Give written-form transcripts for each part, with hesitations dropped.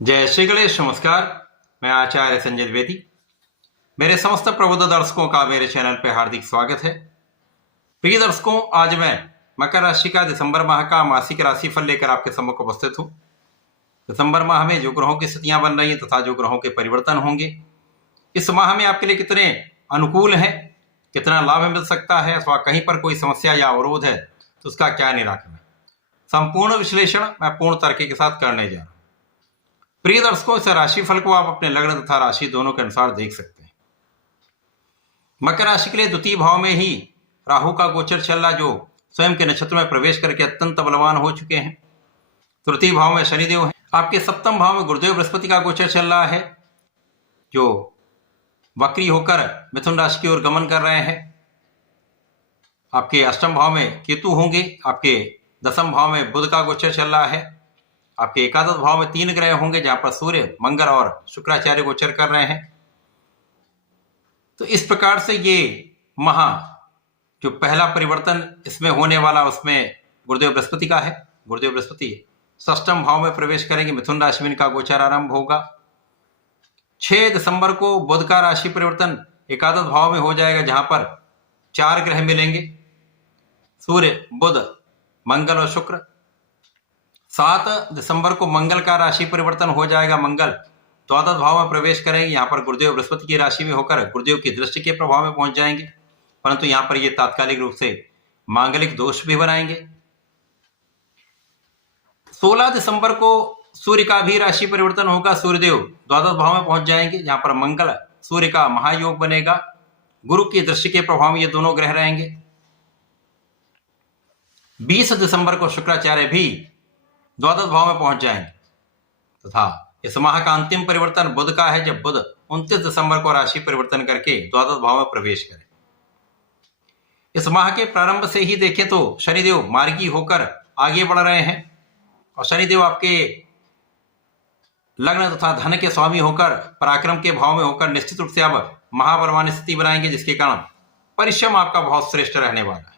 जय श्री गणेश। नमस्कार, मैं आचार्य संजय द्विवेदी। मेरे समस्त प्रबुद्ध दर्शकों का मेरे चैनल पर हार्दिक स्वागत है। प्रिय दर्शकों, आज मैं मकर राशि का दिसंबर माह का मासिक राशिफल लेकर आपके सम्मुख उपस्थित हूँ। दिसंबर माह में जो ग्रहों की स्थितियां बन रही हैं तथा जो ग्रहों के परिवर्तन होंगे, इस माह में आपके लिए कितने अनुकूल हैं, कितना लाभ मिल सकता है अथवा कहीं पर कोई समस्या या अवरोध है तो उसका क्या निराकरण है, संपूर्ण विश्लेषण मैं पूर्ण तर्क के साथ करने जा रहा हूं। प्रिय दर्शकों, इस राशिफल को आप अपने लग्न तथा राशि दोनों के अनुसार देख सकते हैं। मकर राशि के लिए द्वितीय भाव में ही राहु का गोचर चल रहा, जो स्वयं के नक्षत्र में प्रवेश करके अत्यंत बलवान हो चुके हैं। तृतीय भाव में शनिदेव है। आपके सप्तम भाव में गुरुदेव बृहस्पति का गोचर चल रहा है, जो वक्री होकर मिथुन राशि की ओर गमन कर रहे हैं। आपके अष्टम भाव में केतु होंगे। आपके दसम भाव में बुध का गोचर चल रहा है। आपके एकादश भाव में 3 ग्रह होंगे, जहां पर सूर्य, मंगल और शुक्राचार्य गोचर कर रहे हैं। तो इस प्रकार से ये महा जो पहला परिवर्तन इसमें होने वाला, उसमें गुरुदेव बृहस्पति का है। गुरुदेव बृहस्पति षष्ठम भाव में प्रवेश करेंगे, मिथुन राशि में इनका गोचर आरंभ होगा। 6 दिसंबर को बुध का राशि परिवर्तन एकादश भाव में हो जाएगा, जहां पर 4 ग्रह मिलेंगे, सूर्य, बुध, मंगल और शुक्र। 7 दिसंबर को मंगल का राशि परिवर्तन हो जाएगा। मंगल द्वादश भाव में प्रवेश करेंगे, यहाँ पर गुरुदेव बृहस्पति की राशि में होकर गुरुदेव की दृष्टि के प्रभाव में पहुंच जाएंगे, परंतु यहाँ पर ये तात्कालिक रूप से मांगलिक दोष भी बनाएंगे। 16 दिसंबर को सूर्य का भी राशि परिवर्तन होगा। सूर्यदेव द्वादश भाव में पहुंच जाएंगे, जहां पर मंगल सूर्य का महायोग बनेगा। गुरु की दृष्टि के प्रभाव में ये दोनों ग्रह रहेंगे। 20 दिसंबर को शुक्राचार्य भी द्वादश भाव में पहुंच जाएंगे तथा इस माह का अंतिम परिवर्तन बुध का है, जब बुध 29 दिसंबर को राशि परिवर्तन करके द्वादश भाव में प्रवेश करें। इस माह के प्रारंभ से ही देखें तो शनिदेव मार्गी होकर आगे बढ़ रहे हैं, और शनिदेव आपके लग्न तथा धन के स्वामी होकर पराक्रम के भाव में होकर निश्चित रूप से अब महाबलवान स्थिति बनाएंगे, जिसके कारण परिश्रम आपका बहुत श्रेष्ठ रहने वाला है।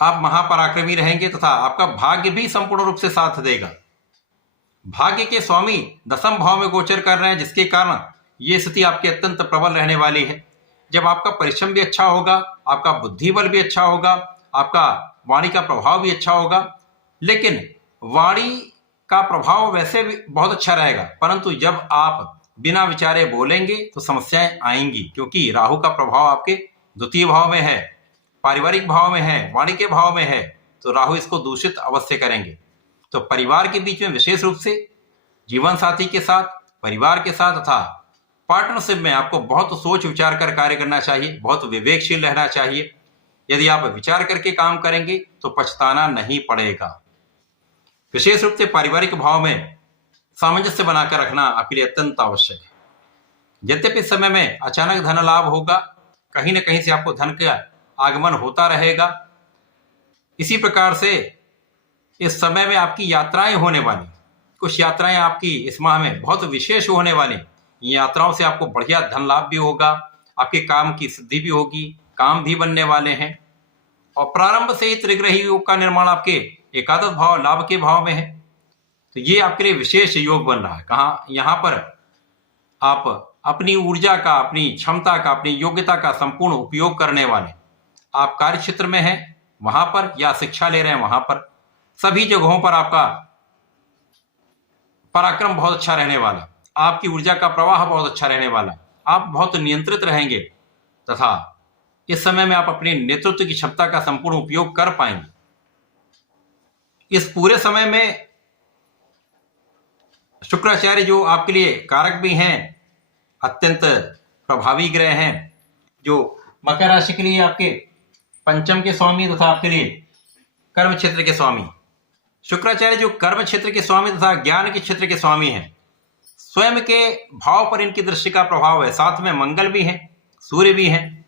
आप महापराक्रमी रहेंगे तथा आपका भाग्य भी संपूर्ण रूप से साथ देगा। भाग्य के स्वामी दसम भाव में गोचर कर रहे हैं, जिसके कारण ये स्थिति आपकी अत्यंत प्रबल रहने वाली है। जब आपका परिश्रम भी अच्छा होगा, आपका बुद्धि बल भी अच्छा होगा, आपका वाणी का प्रभाव भी अच्छा होगा। लेकिन वाणी का प्रभाव वैसे भी बहुत अच्छा रहेगा, परंतु जब आप बिना विचारे बोलेंगे तो समस्याएं आएंगी, क्योंकि राहु का प्रभाव आपके द्वितीय भाव में है, पारिवारिक भाव में है, वाणी के भाव में है, तो राहु इसको दूषित अवश्य करेंगे। तो परिवार के बीच में विशेष रूप से जीवन साथी के साथ, परिवार के साथ तथा पार्टनरशिप में आपको बहुत सोच विचार कर कार्य करना चाहिए, बहुत विवेकशील रहना चाहिए। यदि आप विचार करके काम करेंगे तो पछताना नहीं पड़ेगा। विशेष रूप से पारिवारिक भाव में सामंजस्य बनाकर रखना आपके लिए अत्यंत आवश्यक है। यद्यपि इस समय में अचानक धन लाभ होगा, कहीं ना कहीं से आपको धन का आगमन होता रहेगा। इसी प्रकार से इस समय में आपकी यात्राएं होने वाली, कुछ यात्राएं आपकी इस माह में बहुत विशेष होने वाली। यात्राओं से आपको बढ़िया धन लाभ भी होगा, आपके काम की सिद्धि भी होगी, काम भी बनने वाले हैं। और प्रारंभ से ही त्रिग्रही योग का निर्माण आपके एकादश भाव लाभ के भाव में है, तो ये आपके लिए विशेष योग बन रहा है। कहाँ? यहाँ पर आप अपनी ऊर्जा का, अपनी क्षमता का, अपनी योग्यता का संपूर्ण उपयोग करने वाले। आप कार्य क्षेत्र में हैं वहां पर, या शिक्षा ले रहे हैं वहां पर, सभी जगहों पर आपका पराक्रम बहुत अच्छा रहने वाला, आपकी ऊर्जा का प्रवाह बहुत अच्छा रहने वाला, आप बहुत नियंत्रित रहेंगे तथा इस समय में आप अपनी नेतृत्व की क्षमता का संपूर्ण उपयोग कर पाएंगे। इस पूरे समय में शुक्राचार्य, जो आपके लिए कारक भी हैं, अत्यंत प्रभावी ग्रह हैं, जो मकर राशि के लिए आपके पंचम के स्वामी तथा आपके लिए कर्म क्षेत्र के स्वामी। शुक्राचार्य जो कर्म क्षेत्र के स्वामी तथा ज्ञान के क्षेत्र के स्वामी हैं, स्वयं के भाव पर इनकी दृष्टि का प्रभाव है। साथ में मंगल भी हैं, सूर्य भी हैं,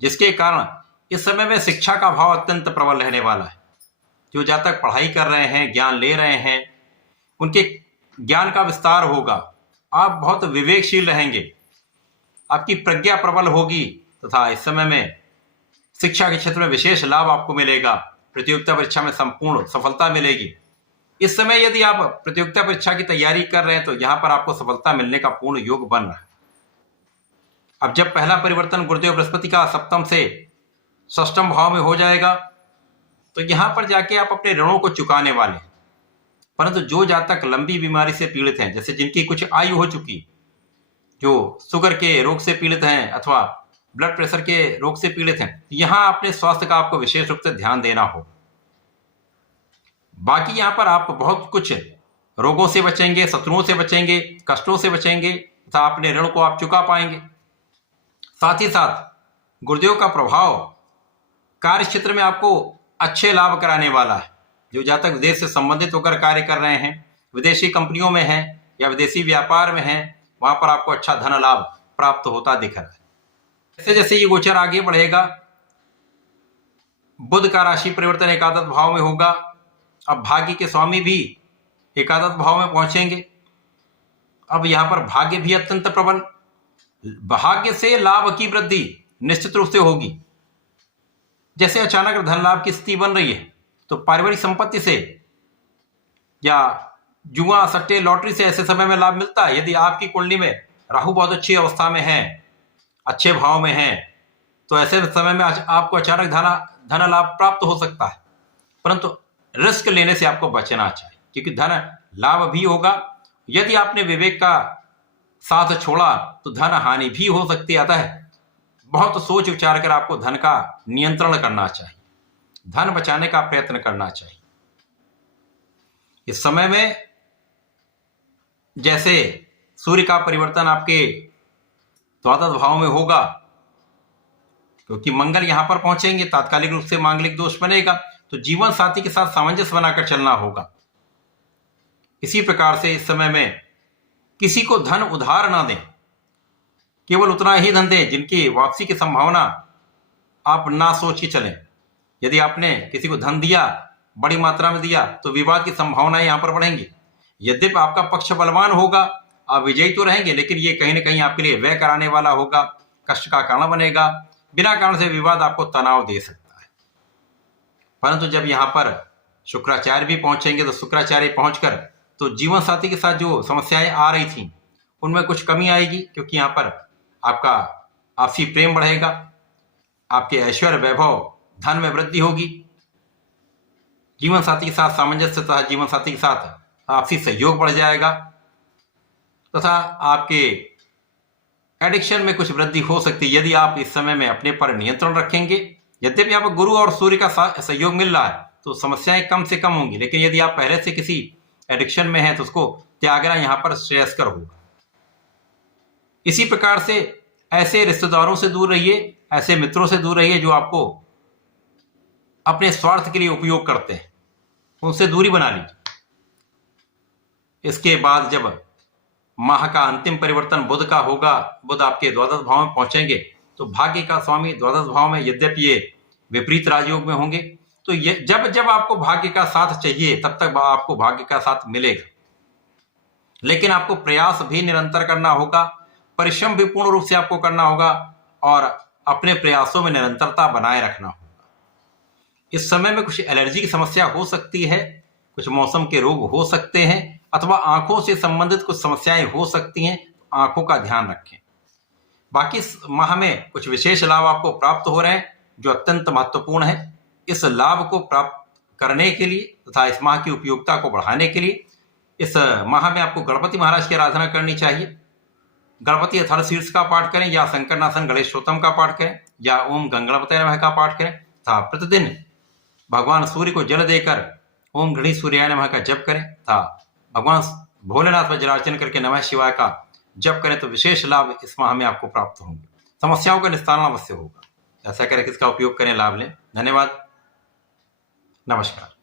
जिसके कारण इस समय में शिक्षा का भाव अत्यंत प्रबल रहने वाला है। जो जातक पढ़ाई कर रहे हैं, ज्ञान ले रहे हैं, उनके ज्ञान का विस्तार होगा। आप बहुत विवेकशील रहेंगे, आपकी प्रज्ञा प्रबल होगी तथा इस समय में शिक्षा के क्षेत्र में विशेष लाभ आपको मिलेगा। प्रतियोगिता परीक्षा में संपूर्ण सफलता मिलेगी। इस समय यदि आप प्रतियोगिता परीक्षा की तैयारी कर रहे हैं तो यहां पर आपको सफलता मिलने का पूर्ण योग बन रहा है। अब जब पहला परिवर्तन गुरुदेव बृहस्पति का सप्तम से षष्ठम भाव में हो जाएगा तो यहां पर जाके आप अपने ऋणों को चुकाने वाले हैं। परंतु जो जातक लंबी बीमारी से पीड़ित हैं, जैसे जिनकी कुछ आयु हो चुकी, जो शुगर के रोग से पीड़ित हैं अथवा ब्लड प्रेशर के रोग से पीड़ित हैं, यहां अपने स्वास्थ्य का आपको विशेष रूप से ध्यान देना हो। बाकी यहां पर आप बहुत कुछ रोगों से बचेंगे, शत्रुओं से बचेंगे, कष्टों से बचेंगे तथा अपने ऋण को आप चुका पाएंगे। साथ ही साथ गुरुदेव का प्रभाव कार्य क्षेत्र में आपको अच्छे लाभ कराने वाला है। जो जातक विदेश से संबंधित होकर कार्य कर रहे हैं, विदेशी कंपनियों में हैं या विदेशी व्यापार में हैं, वहां पर आपको अच्छा धन लाभ प्राप्त होता दिख रहा है। जैसे जैसे ये गोचर आगे बढ़ेगा, बुध का राशि परिवर्तन एकादश भाव में होगा। अब भाग्य के स्वामी भी एकादश भाव में पहुंचेंगे। अब यहां पर भाग्य भी अत्यंत प्रबल, भाग्य से लाभ की वृद्धि निश्चित रूप से होगी। जैसे अचानक धन लाभ की स्थिति बन रही है तो पारिवारिक संपत्ति से या जुआ सट्टे लॉटरी से ऐसे समय में लाभ मिलता है। यदि आपकी कुंडली में राहु बहुत अच्छी अवस्था में है, अच्छे भाव में है, तो ऐसे समय में आपको अचानक धन लाभ प्राप्त हो सकता है। परंतु रिस्क लेने से आपको बचना चाहिए, क्योंकि धन लाभ भी होगा। यदि आपने विवेक का साथ छोड़ा तो धन हानि भी हो सकती है। अतः बहुत सोच विचार कर आपको धन का नियंत्रण करना चाहिए, धन बचाने का प्रयत्न करना चाहिए। इस समय में जैसे सूर्य का परिवर्तन आपके द्वादश भाव में होगा, क्योंकि मंगल यहां पर पहुंचेंगे, तात्कालिक रूप से मांगलिक दोष बनेगा, तो जीवन साथी के साथ सामंजस्य बनाकर चलना होगा। इसी प्रकार से इस समय में किसी को धन उधार ना दें, केवल उतना ही धन दें जिनकी वापसी की संभावना आप ना सोच के चलें। यदि आपने किसी को धन दिया, बड़ी मात्रा में दिया, तो विवाद की संभावनाएं यहां पर बढ़ेंगी। यद्यपि आपका पक्ष बलवान होगा, आप विजयी तो रहेंगे, लेकिन ये कहीं ना कहीं आपके लिए व्यय कराने वाला होगा, कष्ट का कारण बनेगा। बिना कारण से विवाद आपको तनाव दे सकता है। परंतु जब यहां पर शुक्राचार्य भी पहुंचेंगे तो शुक्राचार्य पहुंचकर तो जीवन साथी के साथ जो समस्याएं आ रही थी उनमें कुछ कमी आएगी, क्योंकि यहां पर आपका आपसी प्रेम बढ़ेगा, आपके ऐश्वर्य वैभव धन में वृद्धि होगी। जीवन साथी के साथ सामंजस्य तथा जीवन साथी के साथ आपसी सहयोग बढ़ जाएगा तथा आपके एडिक्शन में कुछ वृद्धि हो सकती है यदि आप इस समय में अपने पर नियंत्रण रखेंगे। यद्यपि आप गुरु और सूर्य का सहयोग मिल रहा है तो समस्याएं कम से कम होंगी, लेकिन यदि आप पहले से किसी एडिक्शन में हैं तो उसको त्यागना यहां पर श्रेयस्कर होगा। इसी प्रकार से ऐसे रिश्तेदारों से दूर रहिए, ऐसे मित्रों से दूर रहिए जो आपको अपने स्वार्थ के लिए उपयोग करते हैं, उनसे दूरी बना लीजिए। इसके बाद जब माह का अंतिम परिवर्तन बुध का होगा, बुध आपके द्वादश भाव में पहुंचेंगे, तो भाग्य का स्वामी द्वादश भाव में, यद्यपि ये विपरीत राजयोग में होंगे, तो ये जब आपको भाग्य का साथ चाहिए तब तक आपको भाग्य का साथ मिलेगा। लेकिन आपको प्रयास भी निरंतर करना होगा, परिश्रम भी पूर्ण रूप से आपको करना होगा और अपने प्रयासों में निरंतरता बनाए रखना होगा। इस समय में कुछ एलर्जी की समस्या हो सकती है, कुछ मौसम के रोग हो सकते हैं अथवा आंखों से संबंधित कुछ समस्याएं हो सकती हैं, आंखों का ध्यान रखें। बाकी माह में कुछ विशेष लाभ आपको प्राप्त हो रहे हैं जो अत्यंत महत्वपूर्ण है। इस लाभ को प्राप्त करने के लिए तथा इस माह की उपयोगिता को बढ़ाने के लिए इस माह में आपको गणपति महाराज की आराधना करनी चाहिए। गणपति अथर्व शीर्ष का पाठ करें या संकरनाशन गणेश स्तोत्रम का पाठ करें या ओम गंगणपतये नमः का पाठ करें तथा प्रतिदिन भगवान सूर्य को जल देकर ओम गणेश सूर्याय नमः का जप करें तथा भगवान भोलेनाथ पर जलार्चन करके नमः शिवाय का जप करें तो विशेष लाभ इस माह में आपको प्राप्त होंगे। समस्याओं का निस्तारण अवश्य होगा। ऐसा करें कि इसका उपयोग करें, लाभ लें। धन्यवाद, नमस्कार।